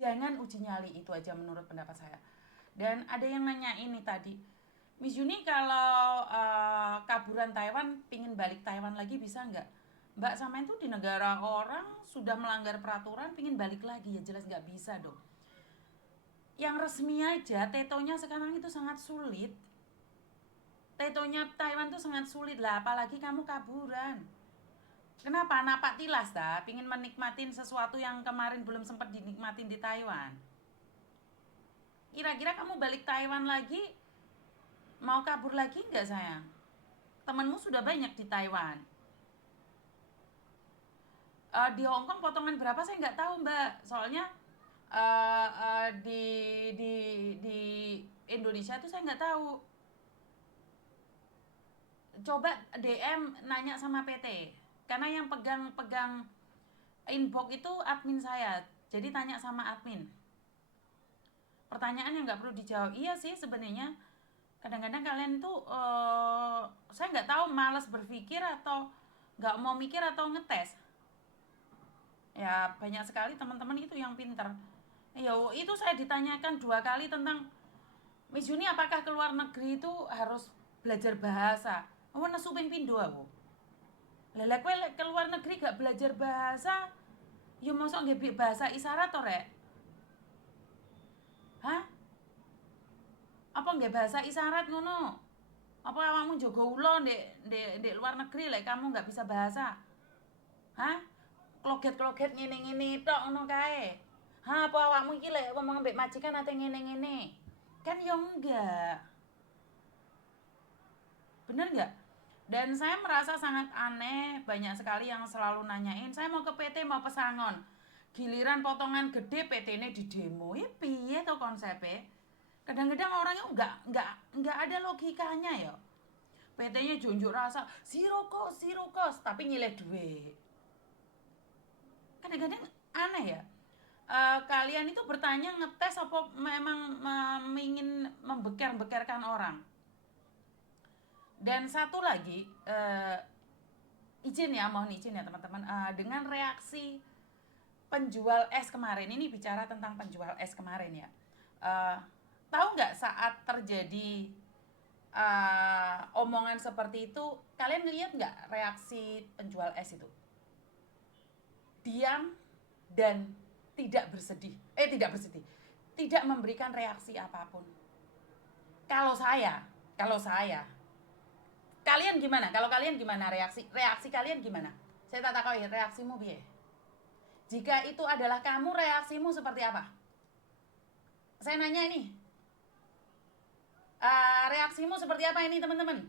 Jangan uji nyali, itu aja menurut pendapat saya. Dan ada yang nanya ini tadi, Miss Juni kalau kaburan Taiwan pingin balik Taiwan lagi bisa nggak? Mbak sama itu di negara orang sudah melanggar peraturan pingin balik lagi, ya jelas nggak bisa dong. Yang resmi aja tetonya sekarang itu sangat sulit. Tetonya Taiwan tuh sangat sulit lah, apalagi kamu kaburan. Kenapa? Napak tilas dah, pingin menikmatin sesuatu yang kemarin belum sempat dinikmatin di Taiwan. Kira-kira kamu balik Taiwan lagi, mau kabur lagi nggak sayang? Temenmu sudah banyak di Taiwan. Di Hong Kong potongan berapa saya nggak tahu mbak. Soalnya di di Indonesia tuh saya nggak tahu. Coba DM nanya sama PT. Karena yang pegang inbox itu admin saya. Jadi tanya sama admin. Pertanyaan yang nggak perlu dijawab. Iya sih sebenarnya. Kadang-kadang kalian tuh saya nggak tahu malas berpikir atau nggak mau mikir atau ngetes. Ya banyak sekali teman-teman itu yang pinter. Ya itu saya ditanyakan 2 kali tentang Miss Juni apakah ke luar negeri itu harus belajar bahasa. Oh nesu ping pindo aku. Lelek kowe ke luar negeri gak belajar bahasa, ya mosok nggih bahasa isyarat to rek? Hah? Apa nggih bahasa isyarat ngono? Apa awakmu jaga ulo ndek luar negeri lek kamu nggak bisa bahasa? Hah? Kloget-kloget ngene-ngene tok ngono kae. Hah, apa awakmu iki lek ngomong mbek majikan ate ngene-ngene? Kan ya enggak. Bener nggak? Dan saya merasa sangat aneh, banyak sekali yang selalu nanyain, saya mau ke PT mau pesangon. Giliran potongan gede PT-nya di demo, ya piye tuh konsepnya? Kadang-kadang orangnya nggak ada logikanya ya. PT-nya junjuk rasa zero cost, tapi nyileh duit. Kadang-kadang aneh ya. Kalian itu bertanya ngetes apa memang ingin membeker-bekerkan orang. Dan satu lagi, izin ya, mohon izin ya teman-teman, dengan reaksi penjual es kemarin, ini bicara tentang penjual es kemarin ya. Tahu nggak saat terjadi omongan seperti itu, kalian lihat nggak reaksi penjual es itu? Diam dan tidak bersedih, tidak memberikan reaksi apapun. Kalau saya, kalian gimana? Kalau kalian gimana reaksi kalian gimana? Saya tak tahu ya reaksimu biye. Jika itu adalah kamu, reaksimu seperti apa? Saya nanya ini, reaksimu seperti apa ini teman-teman?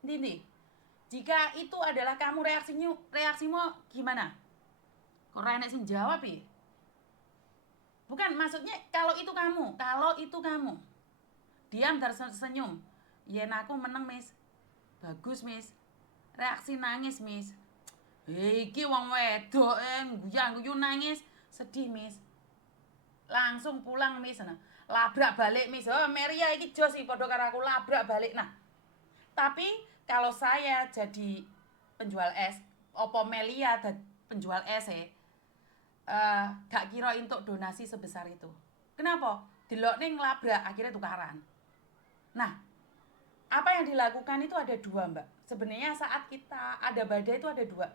Dindi, jika itu adalah kamu, reaksimu gimana? Kok enak sih jawab ya? Bukan, maksudnya kalau itu kamu, diam tersenyum. Yen aku menang, Miss. Bagus, Miss. Reaksi nangis, Miss. Iki wong wedok guyu nangis, sedih, Miss. Langsung pulang, Miss. Nah, labrak balik, Miss. Oh, Meria iki jos iki padha karo aku labrak balik. Nah, tapi kalau saya jadi penjual es, opo Melia dan penjual es gak kira untuk donasi sebesar itu. Kenapa? Delok ning labrak akhirnya tukaran. Nah, apa yang dilakukan itu ada dua mbak. Sebenarnya saat kita ada badai itu ada dua.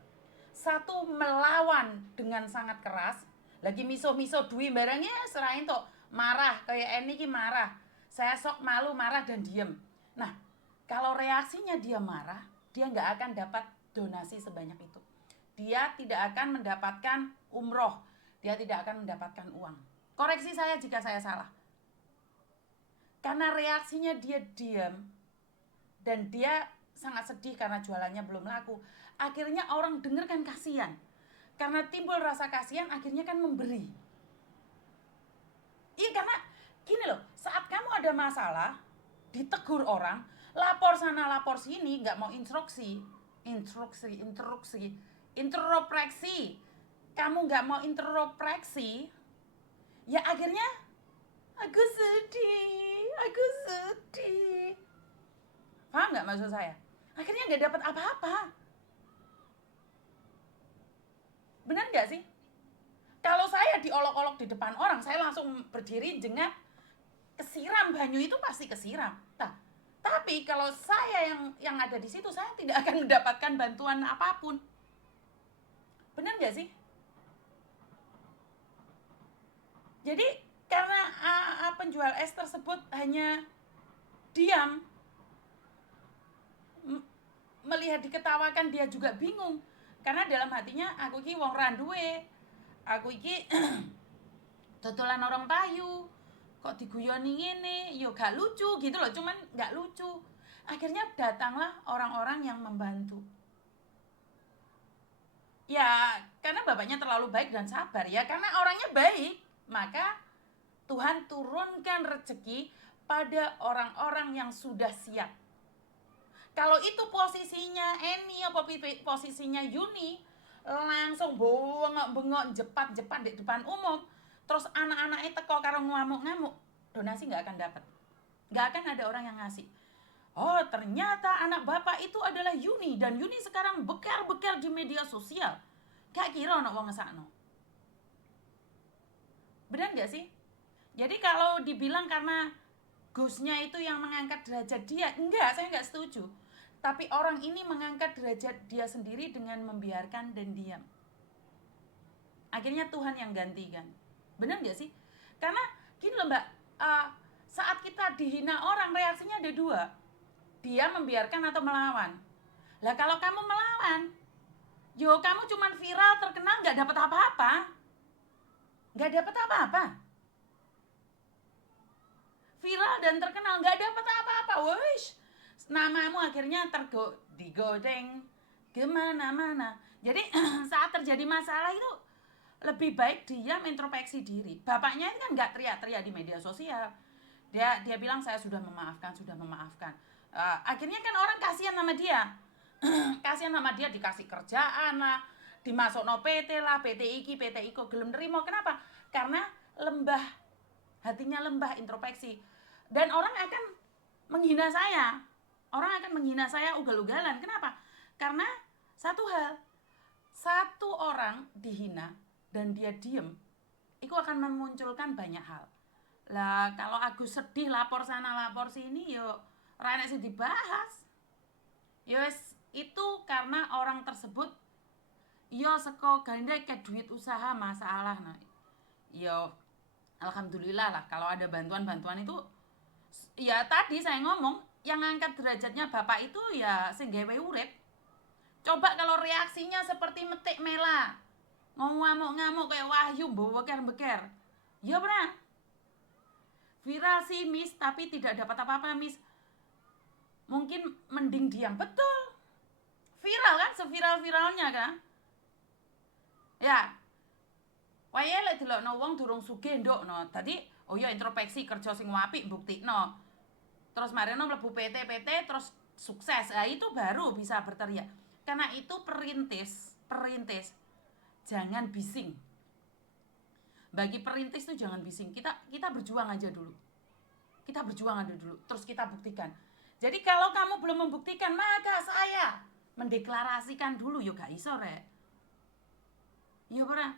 Satu melawan dengan sangat keras. Lagi miso-miso duit barangnya serahin tuh marah kayak ini ki marah. Saya sok malu marah dan diem. Nah, kalau reaksinya dia marah, dia nggak akan dapat donasi sebanyak itu. Dia tidak akan mendapatkan umroh. Dia tidak akan mendapatkan uang. Koreksi saya jika saya salah. Karena reaksinya dia diam dan dia sangat sedih karena jualannya belum laku. Akhirnya orang denger kan kasihan. Karena timbul rasa kasihan, akhirnya kan memberi. Iya karena gini loh, saat kamu ada masalah, ditegur orang, lapor sana lapor sini, nggak mau introspeksi, kamu nggak mau introspeksi, ya akhirnya aku sedih. Paham nggak maksud saya? Akhirnya nggak dapat apa-apa. Benar nggak sih? Kalau saya diolok-olok di depan orang, saya langsung berdiri jengah, kesiram banyu itu pasti kesiram. Tapi kalau saya yang ada di situ, saya tidak akan mendapatkan bantuan apapun. Benar nggak sih? Jadi karena penjual es tersebut hanya diam, melihat diketawakan, dia juga bingung. Karena dalam hatinya, aku iki wong randuwe, aku iki dodolan orang payu, kok diguyoni ngene, yo gak lucu gitu loh, cuman gak lucu. Akhirnya datanglah orang-orang yang membantu. Ya, karena bapaknya terlalu baik dan sabar ya, karena orangnya baik, maka Tuhan turunkan rezeki pada orang-orang yang sudah siap. Kalau itu posisinya Eni apa posisinya Yuni, langsung bengok jepat-jepat di depan umum, terus anak-anaknya teko karo ngamuk-ngamuk, donasi nggak akan dapat. Nggak akan ada orang yang ngasih. Oh, ternyata anak bapak itu adalah Yuni, dan Yuni sekarang bekar-bekar di media sosial. Gak kira ono wong ngesakno. Benar nggak sih? Jadi kalau dibilang karena Gusnya itu yang mengangkat derajat dia, enggak, saya nggak setuju. Tapi orang ini mengangkat derajat dia sendiri dengan membiarkan dan diam. Akhirnya Tuhan yang gantikan. Benar nggak sih? Karena gini loh Mbak, saat kita dihina orang, reaksinya ada dua. Dia membiarkan atau melawan. Lah kalau kamu melawan, yo kamu cuman viral, terkenal, nggak dapat apa-apa. Nggak dapat apa-apa. Viral dan terkenal, nggak dapat apa-apa. Wish, namamu akhirnya digodeng kemana-mana. Jadi saat terjadi masalah itu lebih baik diam, introspeksi diri. Bapaknya itu kan nggak teriak-teriak di media sosial. Dia bilang saya sudah memaafkan. Akhirnya kan orang kasihan sama dia. Kasihan sama dia, dikasih kerjaan lah, dimasukno PT lah, PT iki, PT iko, gelem nerimo. Kenapa? Karena hatinya lembah, introspeksi. Dan orang akan menghina saya. Orang akan menghina saya ugal-ugalan. Kenapa? Karena satu hal, satu orang dihina dan dia diem, itu akan memunculkan banyak hal. Lah kalau aku sedih, lapor sana lapor sini, yo rene sih dibahas. Yes, itu karena orang tersebut yo seko ganda ke duit usaha masalah. Nah, yo alhamdulillah lah kalau ada bantuan-bantuan itu. Ya tadi saya ngomong, yang ngangkat derajatnya bapak itu ya sing gawe urip. Coba kalau reaksinya seperti metik mela, ngamuk-ngamuk kayak Wahyu, beker-beker, ya benar. Viral sih Miss, tapi tidak dapat apa-apa Miss. Mungkin mending diam. Betul, viral kan, seviral-viralnya kan. Ya, wae lek delokno wong durung sugih ndukno. Tadi oh ya introspeksi, kerja sing apik buktikno. Terus marino mlebu PT terus sukses. Nah, itu baru bisa berteriak. Karena itu perintis. Jangan bising. Bagi perintis itu jangan bising. Kita berjuang aja dulu. Terus kita buktikan. Jadi kalau kamu belum membuktikan, maka saya mendeklarasikan dulu. Yo gak iso rek. Yo ora.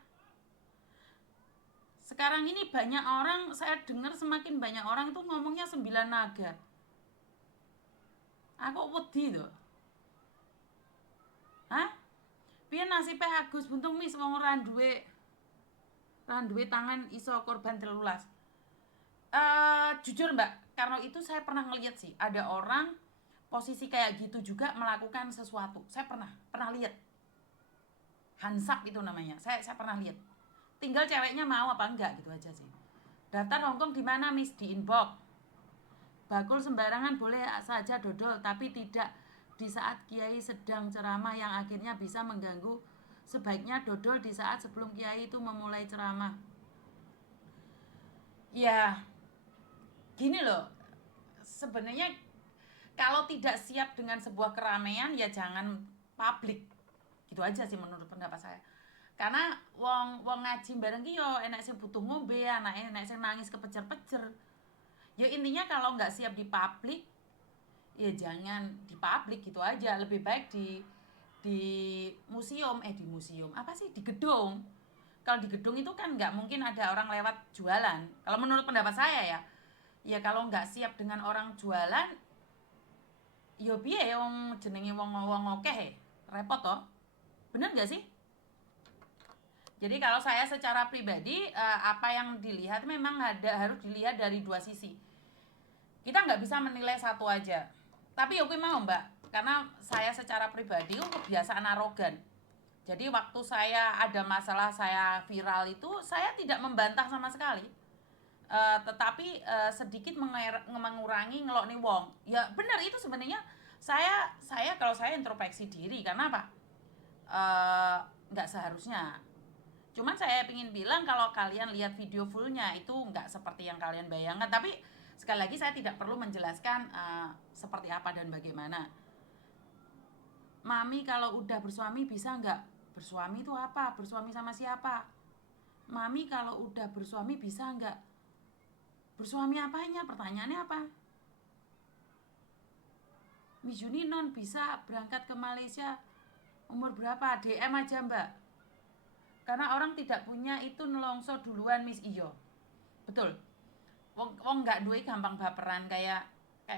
Sekarang ini banyak orang, saya dengar semakin banyak orang itu ngomongnya 9 naga. Aku wedi lho. Hah? Piye nasibe Agus Buntung Miss wong ora duwe tangan iso korban 13. Jujur Mbak, karena itu saya pernah ngeliat sih, ada orang posisi kayak gitu juga melakukan sesuatu. Saya pernah lihat. Hansap itu namanya. Saya pernah lihat. Tinggal ceweknya mau apa enggak gitu aja sih. Daftar Hongkong di mana Miss? Di inbox. Bakul sembarangan boleh saja dodol, tapi tidak di saat kiai sedang ceramah yang akhirnya bisa mengganggu. Sebaiknya dodol di saat sebelum kiai itu memulai ceramah. Ya, gini loh. Sebenarnya kalau tidak siap dengan sebuah keramaian ya jangan publik. Gitu aja sih menurut pendapat saya. Karena wong ngaji bareng ki yo enek sing butuh ngombe, enek sing nangis kepecer-pecer. Ya intinya kalau nggak siap di publik, ya jangan di publik gitu aja. Lebih baik di museum, di gedung. kalau di gedung itu kan nggak mungkin ada orang lewat jualan. Kalau menurut pendapat saya ya, ya kalau nggak siap dengan orang jualan, yo piye wong jenenge wong akeh repot toh. Bener nggak sih? Jadi kalau saya secara pribadi apa yang dilihat memang harus dilihat dari dua sisi. Kita nggak bisa menilai satu aja. Tapi ya mau mbak, karena saya secara pribadi kebiasaan arogan. Jadi waktu saya ada masalah saya viral itu saya tidak membantah sama sekali. Tetapi sedikit mengurangi ngelok nih wong. Ya benar itu sebenarnya saya kalau saya introspeksi diri karena apa? Nggak seharusnya. Cuman saya ingin bilang kalau kalian lihat video fullnya itu nggak seperti yang kalian bayangkan. Tapi sekali lagi saya tidak perlu menjelaskan seperti apa dan bagaimana. Mami kalau udah bersuami bisa nggak? Bersuami itu apa? Bersuami sama siapa? Mami kalau udah bersuami bisa nggak? Bersuami apanya? Pertanyaannya apa? Miss Juni non bisa berangkat ke Malaysia umur berapa? DM aja mbak. Karena orang tidak punya itu nelongso duluan Miss Iyo. Betul. Wong nggak duwe gampang baperan kayak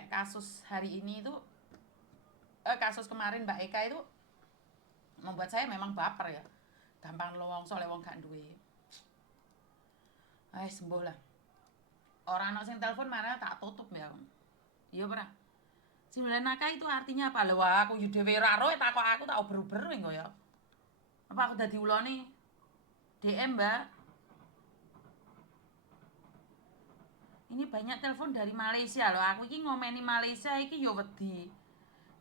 kasus hari ini itu kasus kemarin Mbak Eka itu membuat saya memang baper ya. Gampang nelongso lek wong gak duwe. Sembuh lah. Orang ana sing telepon marah tak tutup ya. Iya ora? Sembilan naka itu artinya apa? Lho aku yo dhewe ora ro takok aku tak ober-ober engko ya. Apa aku dadi ulone? DM mbak. Ini banyak telepon dari Malaysia loh. Aku ini ngomeni Malaysia iki yo wedi.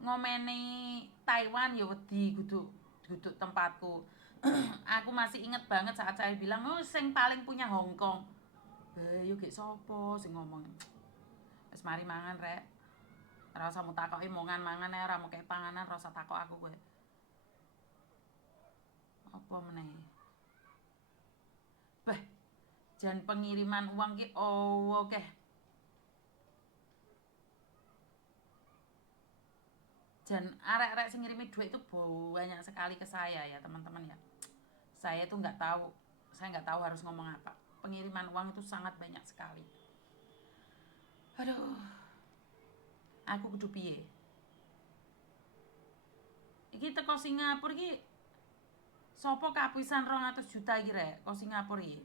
Ngomeni Taiwan yo wedi kudu tempatku. Aku masih inget banget saat saya bilang sing paling punya Hong Kong. Yo gek sopo sing ngomong. Wis mari mangan rek. Ora usah mutakoki mongan mangan ae ora mau kek panganan ora usah takok aku kowe. Apa meneh? Beh, jan pengiriman uang ki oke. Dan arek-arek sing ngirimi duit itu banyak sekali ke saya ya teman-teman ya. Saya itu saya nggak tahu harus ngomong apa. Pengiriman uang itu sangat banyak sekali. Aduh, aku kudu piye? Iki teko Singapura iki sopo kapisan 200 juta iki rek, kok Singapura iki?